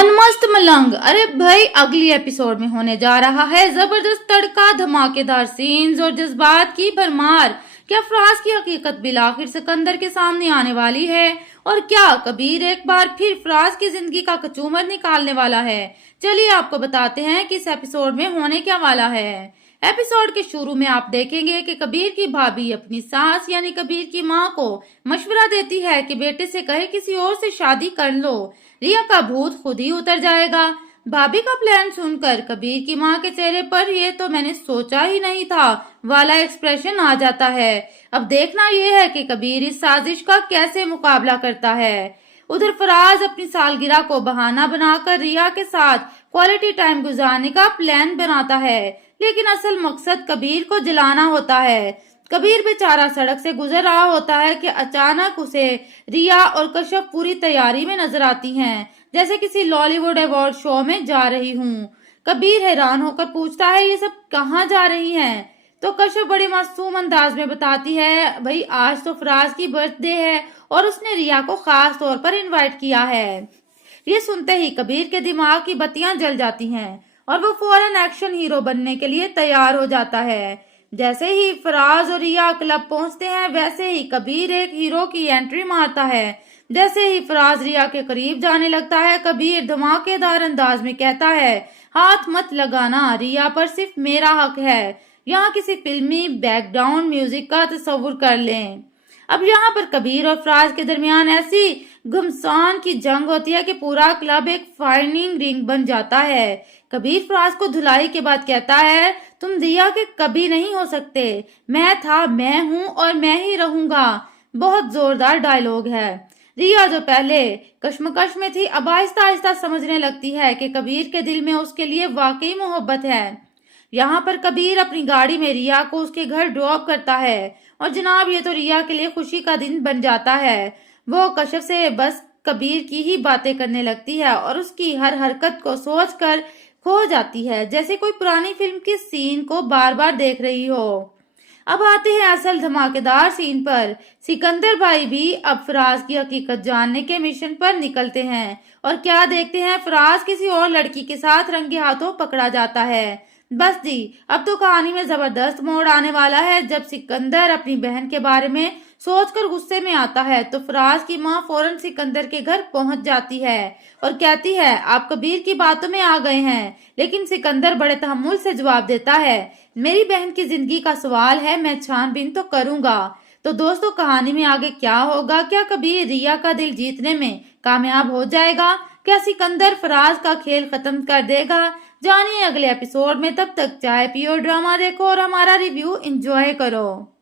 मनमस्त मलंग। अरे भाई, अगली एपिसोड में होने जा रहा है जबरदस्त तड़का, धमाकेदार सीन्स और जज्बात की भरमार। क्या फराज की हकीकत बिलाखिर सिकंदर के सामने आने वाली है? और क्या कबीर एक बार फिर फराज की जिंदगी का कचूमर निकालने वाला है? चलिए आपको बताते हैं कि इस एपिसोड में होने क्या वाला है। एपिसोड के शुरू में आप देखेंगे कि कबीर की भाभी अपनी सास यानी कबीर की माँ को मशवरा देती है कि बेटे से कहे किसी और से शादी कर लो, रिया का भूत खुद ही उतर जाएगा। भाभी का प्लान सुनकर कबीर की माँ के चेहरे पर ये तो मैंने सोचा ही नहीं था वाला एक्सप्रेशन आ जाता है। अब देखना यह है कि कबीर इस साजिश का कैसे मुकाबला करता है। उधर फराज अपनी सालगिरह को बहाना बनाकर रिया के साथ क्वालिटी टाइम गुजारने का प्लान बनाता है, लेकिन असल मकसद कबीर को जलाना होता है। कबीर बेचारा सड़क से गुजर रहा होता है कि अचानक उसे रिया और कश्यप पूरी तैयारी में नजर आती हैं, जैसे किसी लॉलीवुड अवार्ड शो में जा रही हूँ। कबीर हैरान होकर पूछता है, ये सब कहाँ जा रही हैं? तो कश्यप बड़े मासूम अंदाज में बताती है, भाई आज तो फराज की बर्थडे है और उसने रिया को खास तौर पर इनवाइट किया है। ये सुनते ही कबीर के दिमाग की बत्तियां जल जाती हैं और वो फौरन एक्शन हीरो बनने के लिए तैयार हो जाता है। जैसे ही फराज और रिया क्लब पहुंचते हैं, वैसे ही कबीर एक हीरो की एंट्री मारता है। जैसे ही फराज रिया के करीब जाने लगता है, कबीर धमाकेदार अंदाज में कहता है, हाथ मत लगाना, रिया पर सिर्फ मेरा हक है। यहाँ किसी फिल्मी बैकग्राउंड म्यूजिक का तस्वुर कर लें। अब यहाँ पर कबीर और फराज के दरमियान ऐसी घमसान की जंग होती है कि पूरा क्लब एक फायरिंग रिंग बन जाता है। कबीर फराज को धुलाई के बाद कहता है, तुम रिया के कभी नहीं हो सकते, मैं था, मैं हूँ और मैं ही रहूंगा। बहुत जोरदार डायलॉग है। रिया जो पहले कश्मकश में थी, अब आहिस्ता आहिस्ता समझने लगती है कि कबीर के दिल में उसके लिए वाकई मोहब्बत है। यहाँ पर कबीर अपनी गाड़ी में रिया को उसके घर ड्रॉप करता है और जनाब ये तो रिया के लिए खुशी का दिन बन जाता है। वो कश्यप से बस कबीर की ही बातें करने लगती है और उसकी हर हरकत को सोचकर खो जाती है, जैसे कोई पुरानी फिल्म के सीन को बार बार देख रही हो। अब आते हैं असल धमाकेदार सीन पर। सिकंदर भाई भी अब फराज की हकीकत जानने के मिशन पर निकलते हैं और क्या देखते हैं, फराज किसी और लड़की के साथ रंगे हाथों पकड़ा जाता है। बस जी, अब तो कहानी में जबरदस्त मोड़ आने वाला है। जब सिकंदर अपनी बहन के बारे में सोचकर गुस्से में आता है तो फराज की माँ फौरन सिकंदर के घर पहुंच जाती है और कहती है, आप कबीर की बातों में आ गए हैं। लेकिन सिकंदर बड़े तहम्मुल से जवाब देता है, मेरी बहन की जिंदगी का सवाल है, मैं छानबीन तो करूंगा। तो दोस्तों, कहानी में आगे क्या होगा? क्या कबीर रिया का दिल जीतने में कामयाब हो जाएगा? क्या सिकंदर फराज का खेल खत्म कर देगा? जानिए अगले एपिसोड में। तब तक चाय पियो, ड्रामा देखो और हमारा रिव्यू एंजॉय करो।